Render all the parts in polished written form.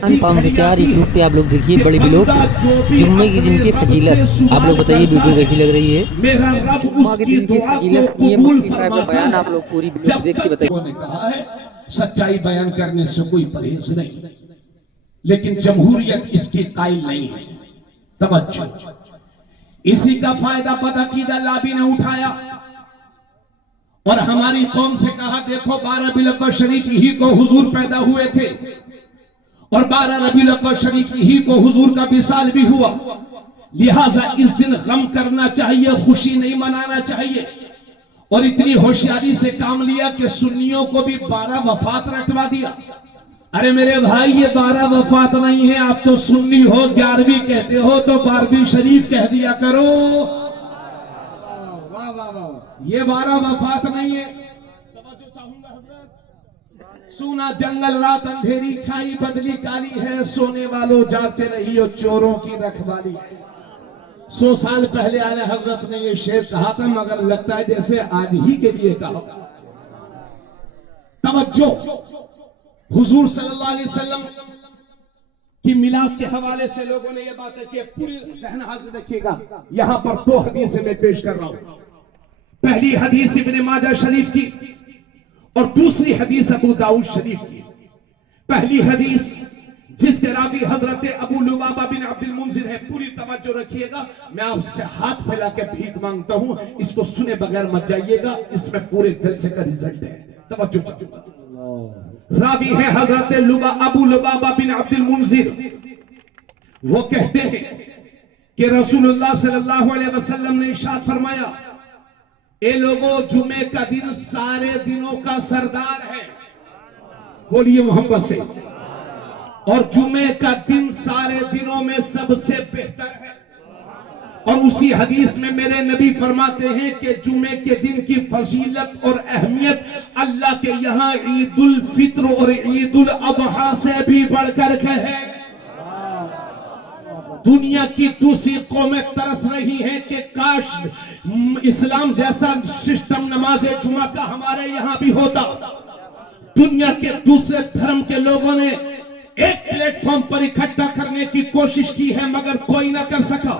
504 YouTube पे आप लोग देखिए बड़े ब्लॉग जुम्मे के दिन की फजीलत। आप लोग बताइए वीडियो कैसी लग रही है। जुम्मा के दिन की फजीलत ये मुफ्ती साहब का बयान आप लोग पूरी ब्लॉग देख के बताइए। ने कहा है सच्चाई बयान करने से कोई परहेज नहीं, लेकिन जमहूरियत इसकी कायल नहीं है। तवज्जो, इसी का फायदा बदअकीदा लाबी ने उठाया और हमारी कौम से कहा देखो 12 रबीउल शरीफ ही को हुजूर पैदा हुए थे और 12 रबीउल शरीफ ही को हुजूर का विसाल भी हुआ, लिहाजा इस दिन गम करना चाहिए, खुशी नहीं मनाना चाहिए। और इतनी होशियारी से काम लिया कि सुन्नियों को भी 12 वफात रटवा दिया। अरे मेरे भाई, ये 12 वफात नहीं है, आप तो सुन्नी हो, 11वीं कहते हो तो 12वीं शरीफ कह दिया करो। ये 12 वफात नहीं है। सुना जंगल रात अंधेरी छाई बदली काली है, सोने वालों जागते रहियो चोरों की रखवाली है। 100 साल पहले आले हजरत ने ये शेर कहा था, मगर लगता है जैसे आज ही के लिए कहा। तवज्जो, हुजूर सल्लल्लाहु अलैहि वसल्लम की मिलाद के हवाले से लोगों ने ये बातें की, पूरी सहन हाजिर रखिएगा। यहां पर 2 हदीसें मैं पेश कर रहा हूं। पहली हदीस इब्ने माजा शरीफ की और दूसरी हदीस अबू दाऊद शरीफ की। पहली हदीस जिसके रावी हजरत अबू लुबाबा बिन अब्दुल मुंजिर है, पूरी तवज्जो रखिएगा। मैं आपसे हाथ फैला के भीख मांगता हूं, इसको सुने बगैर मत जाइएगा, इसमें पूरे जलसे का रिजल्ट है। तवज्जो, रावी है हजरत अबू लुबाबा बिन अब्दुल मुंजिर। वो कहते हैं कि रसूलुल्लाह सल्लल्लाहु अलैहि वसल्लम ने इरशाद फरमाया, ए लोगों, जुमे का दिन सारे दिनों का सरदार है। बोलिए मोहब्बत से। और जुमे का दिन सारे दिनों में सबसे बेहतर है। और उसी हदीस में मेरे नबी फरमाते हैं कि जुमे के दिन की फजीलत और अहमियत अल्लाह के यहाँ ईद उल फित्र और ईद उल अदहा से भी बढ़कर के है। दुनिया की दूसरी कौमें तरस रही हैं कि काश इस्लाम जैसा सिस्टम नमाज़े जुमा का हमारे यहाँ भी होता। दुनिया के दूसरे धर्म के लोगों ने एक प्लेटफॉर्म पर इकट्ठा करने की कोशिश की है, मगर कोई ना कर सका।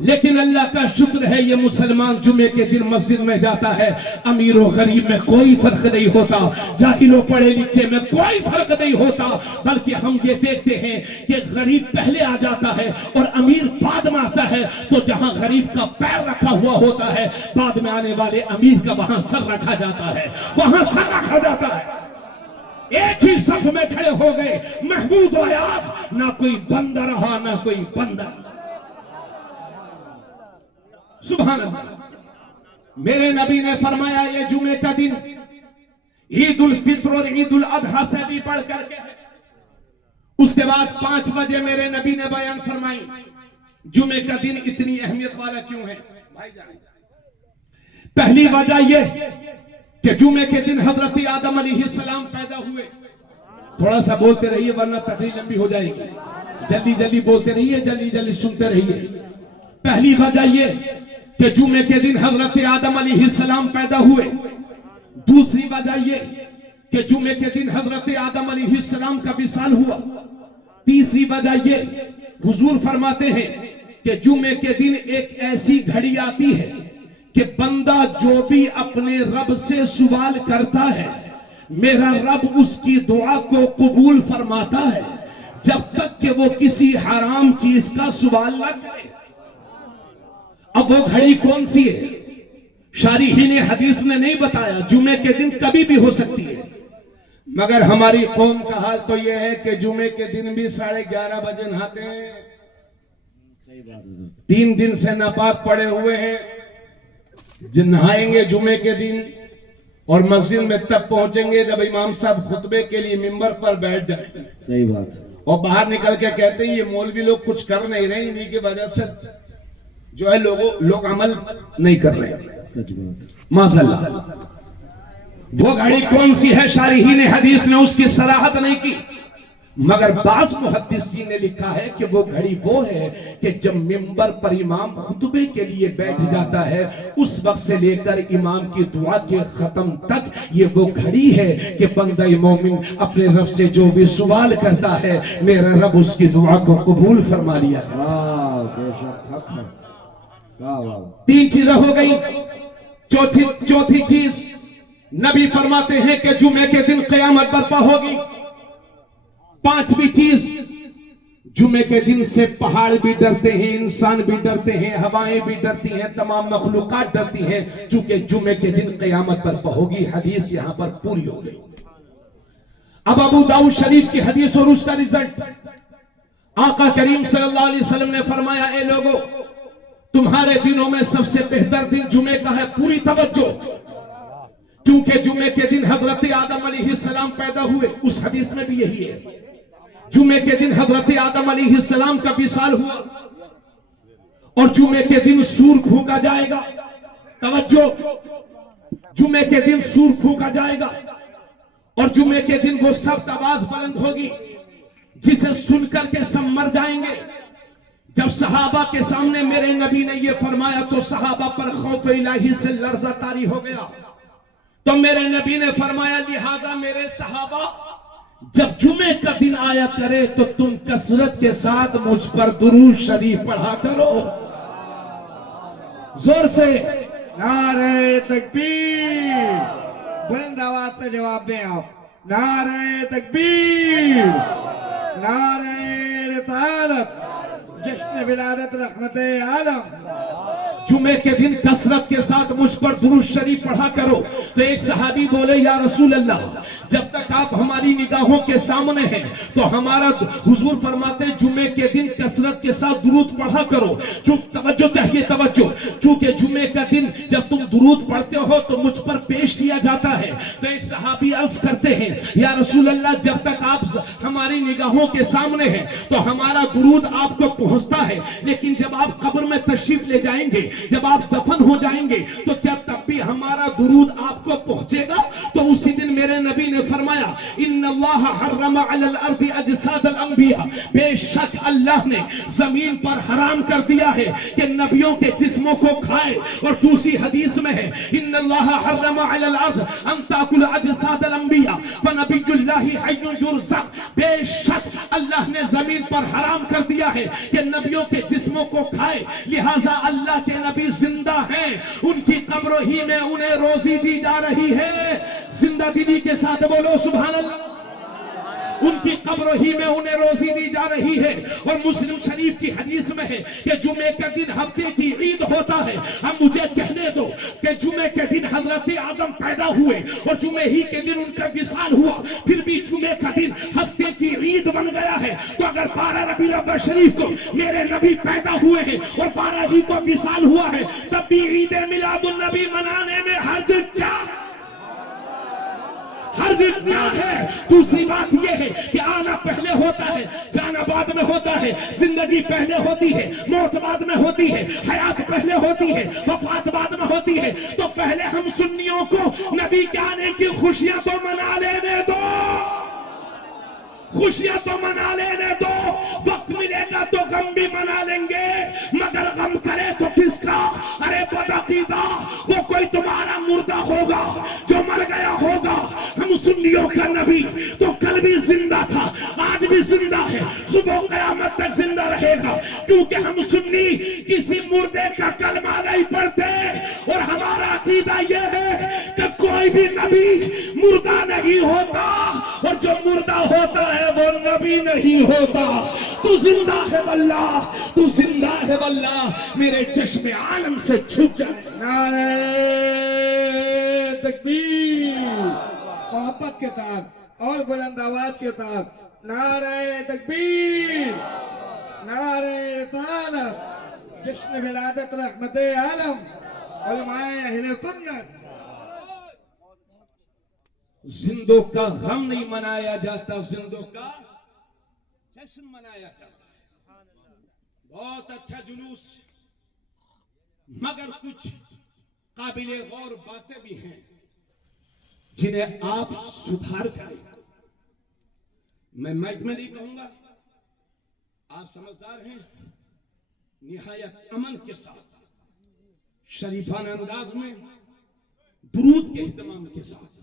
लेकिन अल्लाह का शुक्र है, ये मुसलमान जुमे के दिन मस्जिद में जाता है। अमीर और गरीब में कोई फर्क नहीं होता, जाहिल और पढ़े लिखे में कोई फर्क नहीं होता, बल्कि हम ये देखते हैं कि गरीब पहले आ जाता है और अमीर बाद में आता है। तो जहां गरीब का पैर रखा हुआ होता है, बाद में आने वाले अमीर का वहां सर रखा जाता है, वहां सर रखा जाता है। एक ही सफ में खड़े हो गए महमूद और अयाज, ना कोई बंदा रहा ना कोई बंदा। सुभान अल्लाह। मेरे नबी ने फरमाया ये जुमे का दिन ईद उल फित्र और ईद उल अदहा से भी बढ़ करके है। उसके बाद 5 बजे मेरे नबी ने बयान फरमाई जुमे का दिन इतनी अहमियत वाला क्यों है। भाईजान, पहली वजह यह कि जुमे के दिन हजरत आदम अलैहिस्सलाम पैदा हुए। थोड़ा सा बोलते रहिए वरना तकरीर लंबी हो जाएगी। जल्दी जल्दी बोलते रहिए, जल्दी जल्दी सुनते रहिए। पहली वजह यह कि जुमे के दिन हजरत आदम अलैहिस्सलाम पैदा हुए। दूसरी वजह यह कि जुमे के दिन हजरत आदम अलैहिस्सलाम का विसाल हुआ। तीसरी वजह यह, हुजूर फरमाते हैं कि जुमे के दिन एक ऐसी घड़ी आती है कि बंदा जो भी अपने रब से सवाल करता है, मेरा रब उसकी दुआ को कबूल फरमाता है, जब तक कि वो किसी हराम चीज का सवाल न करे। अब वो घड़ी कौन सी है, शारिहीन हदीस ने नहीं बताया। जुमे के दिन कभी भी हो सकती है, मगर हमारी कौम का हाल तो यह है कि जुमे के दिन भी 11:30 बजे नहाते हैं। 3 दिन से नापाक पड़े हुए हैं, नहाएंगे जुमे के दिन और मस्जिद में तब पहुंचेंगे जब इमाम साहब खुतबे के लिए मिंबर पर बैठ जाए। सही बात। और बाहर निकल के कहते हैं ये मौलवी लोग कुछ कर नहीं रहे, इन्हीं की वजह से जो है लोग अमल नहीं कर रहे। माशाअल्लाह। वो घड़ी कौन सी है, शारिहीन हदीस ने उसकी सराहत नहीं की, मगर बाज मुहद्दिसीन ने लिखा है कि वो घड़ी वो है कि जब मिंबर पर इमाम खुतबे के लिए बैठ जाता है, उस वक्त से लेकर इमाम की दुआ के खत्म तक ये वो घड़ी है कि बंदा मोमिन अपने रब से जो भी सवाल करता है, मेरा रब उसकी दुआ को कबूल फरमा लिया है। तीन चीजें हो गई। चौथी चीज, नबी फरमाते हैं कि जुमे के दिन क़यामत बर्पा होगी। पांचवी चीज, जुमे के दिन से पहाड़ भी डरते हैं, इंसान भी डरते हैं, हवाएं भी डरती हैं, तमाम मखलूकात डरती हैं, चूंकि जुमे के दिन क़यामत बर्पा होगी। हदीस यहां पर पूरी हो गई। अब अबू दाऊद शरीफ की हदीस और उसका रिजल्ट, आका करीम सल्लल्लाहु अलैहि वसल्लम ने फरमाया, ए लोगों, तुम्हारे दिनों में सबसे बेहतर दिन जुमे का है। पूरी तवज्जो, क्योंकि जुमे के दिन हजरत आदम अलैहिस्सलाम पैदा हुए। उस हदीस में भी यही है, जुमे के दिन हजरत आदम अलैहिस्सलाम का विसाल हुआ और जुमे के दिन सूर फूंका जाएगा। तवज्जो, जुमे के दिन सूर फूंका जाएगा और जुमे के दिन वो सख्त आवाज बुलंद होगी जिसे सुनकर के सब मर जाएंगे। जब सहाबा के सामने मेरे नबी ने यह फरमाया तो सहाबा पर खौफ इलाही से लर्जा तारी हो गया। तो मेरे नबी ने फरमाया, लिहाजा मेरे सहाबा, जब जुमे का दिन आया करे तो तुम कसरत के साथ मुझ पर दुरूद शरीफ पढ़ा करो। जोर से नारे तकबीर, बुलंद आवाज पे जवाब दें आप। नारे तकबीर, नारे रिसालत, जश्न विलादत रहमते आलम। जुमे के दिन कसरत के साथ मुझ पर दुरूद शरीफ पढ़ा करो। तो एक सहाबी बोले, या रसूल अल्लाह, जब तक आप हमारी निगाहों के सामने हैं तो हमारा, हुजूर फरमाते जुमे के दिन कसरत के साथ दुरूद पढ़ा करो। तवज्जो चाहिए, तवज्जो, चूंकि जुमे का दिन जब तुम दुरूद पढ़ते हो तो मुझ पर पेश किया जाता है। तो एक सहाबी अर्ज करते हैं, या रसूल अल्लाह, जब तक आप हमारी निगाहों के सामने हैं तो हमारा दुरूद आपको पहुंचता है, लेकिन जब आप कब्र में तशरीफ ले जाएंगे, जब आप दफन हो जाएंगे, तो क्या तब भी हमारा दुरूद आपको पहुंचेगा? तो उसी दिन मेरे नबी ने फरमाया, इन्नल्लाह हर्रमा अलल अर्दी अजसादल अंबिया, बेशक अल्लाह ने जमीन पर हराम कर दिया है कि नबियों के जिस्मों को खाए। और दूसरी हदीस में है, इन्नल्लाह हर्रमा अलल अर्द अन ताकुल अजसादल अंबिया फनबियुल्लाहि हय्युन युरज़क़, बेशक अल्लाह ने जमीन पर हराम कर दिया है कि नबियों के जिस्मों को खाए, लिहाजा अल्लाह के नबी जिंदा हैं, उनकी कब्रों ही में उन्हें रोजी दी जा रही है। जिंदा दिली के साथ बोलो सुभान अल्लाह। उनकी कब्रों ही में उन्हें रोजी दी जा रही है। और मुस्लिम शरीफ की हदीस में है कि जुमे का दिन हफ्ते की ईद होता है। अब मुझे कहने दो कि जुमे के दिन हजरत आदम पैदा हुए और जुमे ही के दिन उनका विसाल हुआ, फिर भी जुमे का दिन हफ्ते की ईद बन गया है। तो अगर 12 रबीउल अव्वल शरीफ को मेरे नबी पैदा हुए हैं और 12 ही को विसाल हुआ है, तब भी ईद मिलादुन नबी मनाने में हर्ज क्या है? दूसरी बात यह है कि आना पहले होता है, जाना बाद में होता है, जिंदगी पहले होती है, मौत बाद में होती है, हयात पहले होती है, वफात बाद में होती है। तो पहले हम सुन्नियों को नबी के आने की खुशियां तो मना लेने दो, खुशियां तो मना लेने दो, वक्त मिलेगा तो गम भी मना लेंगे, मगर गम करे तो किसका? अरे बदअकीदा, वो कोई तुम्हारा मुर्दा होगा जो मर गया होगा। हम सुन्नियों का नबी तो कल भी जिंदा था, आज भी जिंदा है, सुबह कयामत तक जिंदा रहेगा, क्योंकि हम सुन्नी किसी मुर्दे का कलमा नहीं पढ़ते। और हमारा अकीदा यह है कि कोई भी नबी मुर्दा नहीं होता, और जो मुर्दा होता है वो नबी नहीं होता। तू जिंदा है वल्लाह, तू जिंदा है वल्लाह, मेरे चश्मे आलम से छुप जाए। नारे तकबीर, मोहब्बत के साथ और बुलंद आवाज के साथ, नारे तकबीर, नारे रिसालत, जश्न विलादत रहमते आलम, उलमाए अहले सुन्नत। जिंदों का गम नहीं मनाया जाता, जिंदों का जश्न मनाया जाता है। बहुत अच्छा जुलूस, मगर कुछ काबिले गौर बातें भी हैं जिन्हें आप सुधार करें। मैं माइक में नहीं कहूंगा, आप समझदार हैं, निहायत अमन के साथ शरीफाना अंदाज में दुरूद के इहतमाम के साथ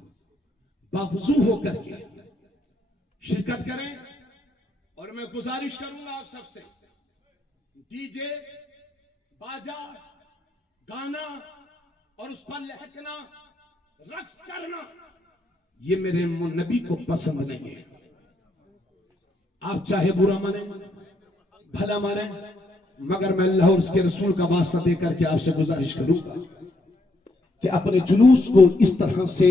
बावजू होकर के शिरकत करें। और मैं गुजारिश करूंगा आप सबसे, डीजे, बाजा, गाना और उस पर लहकना, रक्स करना, ये मेरे नबी को पसंद नहीं है। आप चाहे बुरा माने, भला माने, मगर मैं अल्लाह और उसके रसूल का वास्ता देकर के आपसे गुजारिश करूंगा कि अपने जुलूस को इस तरह से,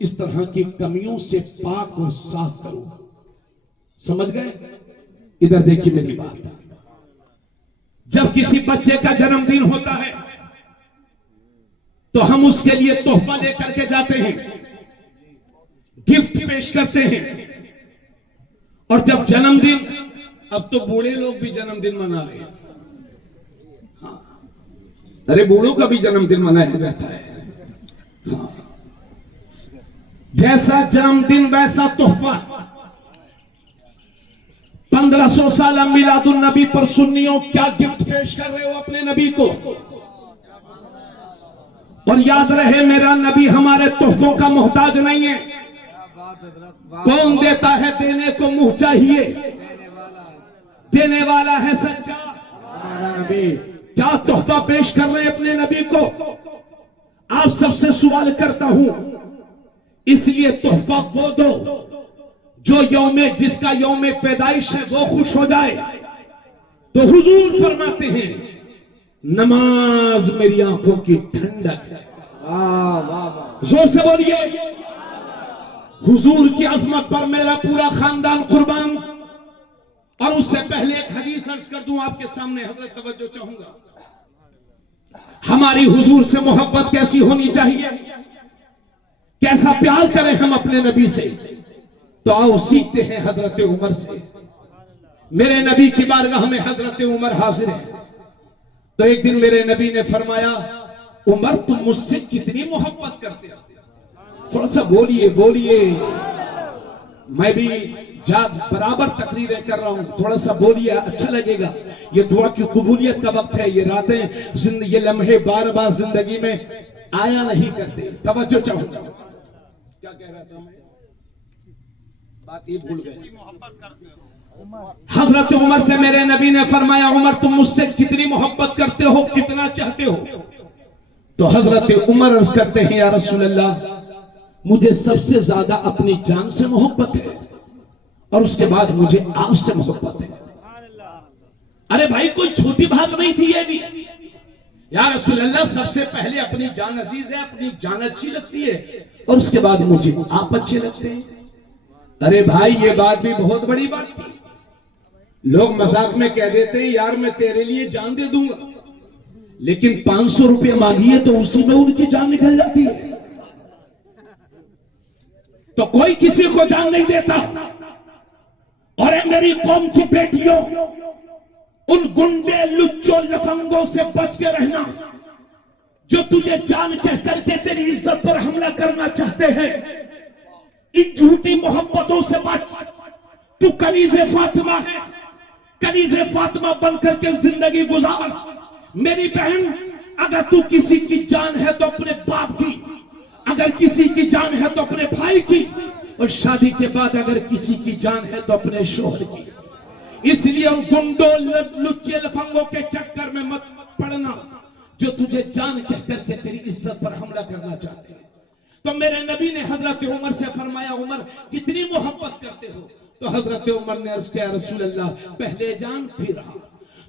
इस तरह की कमियों से पाक और साफ करो। समझ गए? इधर देखिए मेरी बात। जब किसी बच्चे का जन्मदिन होता है तो हम उसके लिए तोहफा लेकर के जाते हैं, गिफ्ट पेश करते हैं। और जब जन्मदिन, अब तो बूढ़े लोग भी जन्मदिन मना रहे हैं। हाँ, अरे बूढ़ों का भी जन्मदिन मनाया जाता है। हाँ, जैसा जन्मदिन वैसा तोहफा। 1500 साल मिलादुन नबी पर सुन्नियों क्या गिफ्ट पेश कर रहे हो अपने नबी को। और याद रहे, मेरा नबी हमारे तोहफों का मोहताज नहीं है। कौन देता है? देने को मुंह चाहिए, देने वाला है सच्चा। क्या तोहफा पेश कर रहे हैं अपने नबी को? आप सबसे सवाल करता हूं, इसलिए तोहफा वो दो जो जिसका यौमे पैदाइश है वो खुश हो जाए। तो हुजूर फरमाते हैं, नमाज मेरी आंखों की ठंडक है। जोर से बोलिए, हुजूर की अजमत पर मेरा पूरा खानदान कुर्बान। और उससे पहले एक हदीस अर्ज कर दूं आपके सामने, हजरत तवज्जो चाहूंगा। हमारी हुजूर से मोहब्बत कैसी होनी चाहिए, कैसा प्यार करें हम अपने नबी से, तो आओ सीखते हैं हजरत उमर से। मेरे नबी की बारगाह में हजरत उमर हाजिर है। तो एक दिन मेरे नबी ने फरमाया, उमर तुम मुझसे कितनी मोहब्बत करते हो? थोड़ा सा बोलिए बोलिए, मैं भी बराबर तकरीरें कर रहा हूं, थोड़ा सा बोलिए, अच्छा लगेगा। ये दुआ की कबूलियत का वक्त है। ये रातें, ये लम्हे बार बार जिंदगी में आया नहीं करते। तवज्जो चाहो। क्या कह रहा था मैं? बात ये भूल गए। हजरत उमर से मेरे नबी ने फरमाया, उमर तुम मुझसे कितनी मोहब्बत करते हो, कितना चाहते हो? तो हजरत उमर अर्ज करते हैं, या रसूल अल्लाह, मुझे सबसे ज्यादा अपनी जान से मोहब्बत है और उसके बाद मुझे आपसे मोहब्बत है। अरे भाई, कोई छोटी बात नहीं थी ये भी। या रसूल अल्लाह, सबसे पहले अपनी जान अजीज है, अपनी जान अच्छी लगती है और उसके बाद मुझे आप अच्छे लगते हैं। अरे भाई, ये बात भी बहुत बड़ी बात थी। लोग मजाक में कह देते हैं, यार मैं तेरे लिए जान दे दूंगा, लेकिन 500 रुपये मांगिए तो उसी में उनकी जान निकल जाती है। तो कोई किसी को जान नहीं देता। और मेरी कौम की बेटियों, उन गुंडे लुच्चों लफंगों से बच के रहना जो तुझे जान कह करके तेरी इज्जत पर हमला करना चाहते हैं। इन झूठी मोहब्बतों से बच। तू कनीज़े फातिमा है, कनीज़े फातिमा बनकर के जिंदगी गुजार। मेरी बहन, अगर तू किसी की जान है तो अपने बाप की, अगर किसी की जान है तो अपने भाई की, और शादी के बाद अगर किसी की जान है तो अपने शोहर की। इसलिए उन गुंडों लुच्चे लफंगों के चक्कर में मत पड़ना जो तुझे जान कह करके तेरी इज्जत पर हमला करना चाहते हैं। तो मेरे नबी ने हजरत उमर से फरमाया, उमर कितनी मोहब्बत करते हो? तो हजरत उमर ने अर्ज किया, रसूल अल्लाह, पहले जान फिर आ।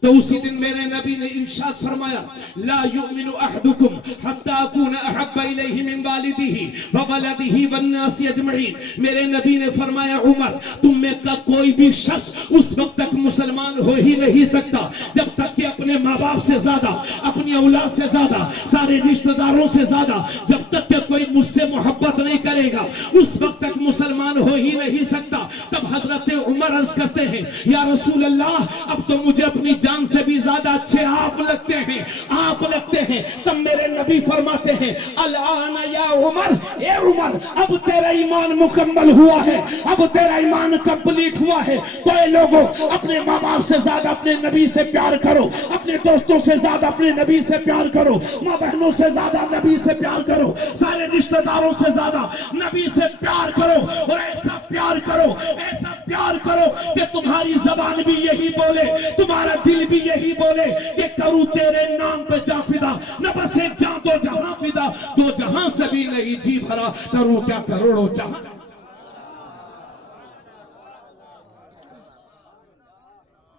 तो उसी दिन मेरे नबी ने इरशाद फरमाया, ला युमिनु अहदुकुम हत्ता अकून अहब्बा इलैहि मिन वालिदिही व वलदिही वन्नासी अजमईन। मेरे नबी ने फरमाया, उमर, तुम में का कोई भी शख्स उस वक्त तक मुसलमान हो ही नहीं सकता जब तक कि अपने माँ बाप से ज्यादा, अपनी औलाद से ज्यादा, सारे रिश्तेदारों से ज्यादा जब तक कि कोई मुझसे मोहब्बत नहीं करेगा, उस वक्त तक मुसलमान हो ही नहीं सकता। तब हजरत उमर अर्ज करते हैं, या रसूल अल्लाह, अब तो मुझे अपनी जान से भी ज्यादा अच्छे आप लगते हैं, आप लगते हैं। तब मेरे नबी फरमाते हैं, अल-आना या उमर, ए उमर, अब तेरा ईमान मुकम्मल हुआ है, अब तेरा ईमान कंप्लीट हुआ है। तो ये लोगों, अपने माँ बाप से ज्यादा अपने नबी से प्यार करो, अपने दोस्तों से ज्यादा अपने नबी से प्यार करो, माँ बहनों से ज्यादा नबी से प्यार करो, सारे रिश्तेदारों से ज्यादा नबी से प्यार करो। और ऐसा प्यार करो, ऐसा प्यार करो कि तुम्हारी जबान भी यही बोले, तुम्हारा दिल भी यही बोले कि करूं तेरे नाम पे जा फिदा, न बस एक जान दो जहां फिदा, दो जहां से भी नहीं जी भरा, करूं क्या करोड़ों जहां।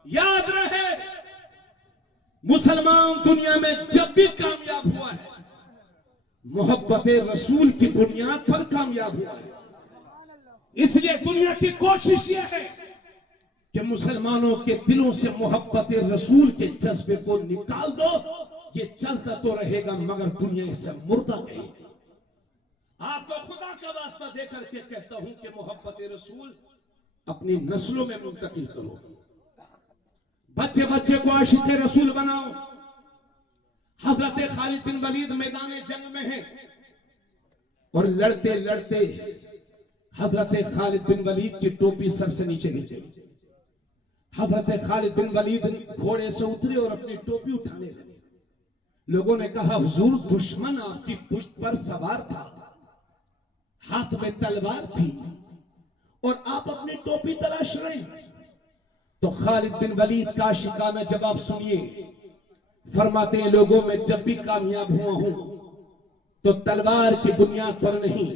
याद रहे, मुसलमान दुनिया में जब भी कामयाब हुआ है, मोहब्बत रसूल की बुनियाद पर कामयाब हुआ है। इसलिए दुनिया की कोशिश यह है कि मुसलमानों के दिलों से मोहब्बत रसूल के जज्बे को निकाल दो। ये चलता तो रहेगा मगर दुनिया इसे मुर्दा कहेगी। आपको खुदा का वास्ता देकर के कहता हूं कि मोहब्बत रसूल अपनी नस्लों में मुंतकिल करो। बच्चे बच्चे को आशिक रसूल बनाओ। हजरत खालिद बिन वलीद मैदान जंग में है और लड़ते लड़ते हजरत खालिद बिन वलीद की टोपी सर से नीचे गिर गई। हजरत खालिद बिन वलीद घोड़े से उतरे और अपनी टोपी उठाने लगे। लोगों ने कहा, हुजूर, दुश्मन आपकी पुश्त पर सवार था, हाथ में तलवार थी और आप अपनी टोपी तलाश रहे हैं। तो खालिद बिन वलीद का शिकाना जवाब सुनिए। फरमाते हैं, लोगों में जब भी कामयाब हुआ हूं तो तलवार की बुनियाद पर नहीं,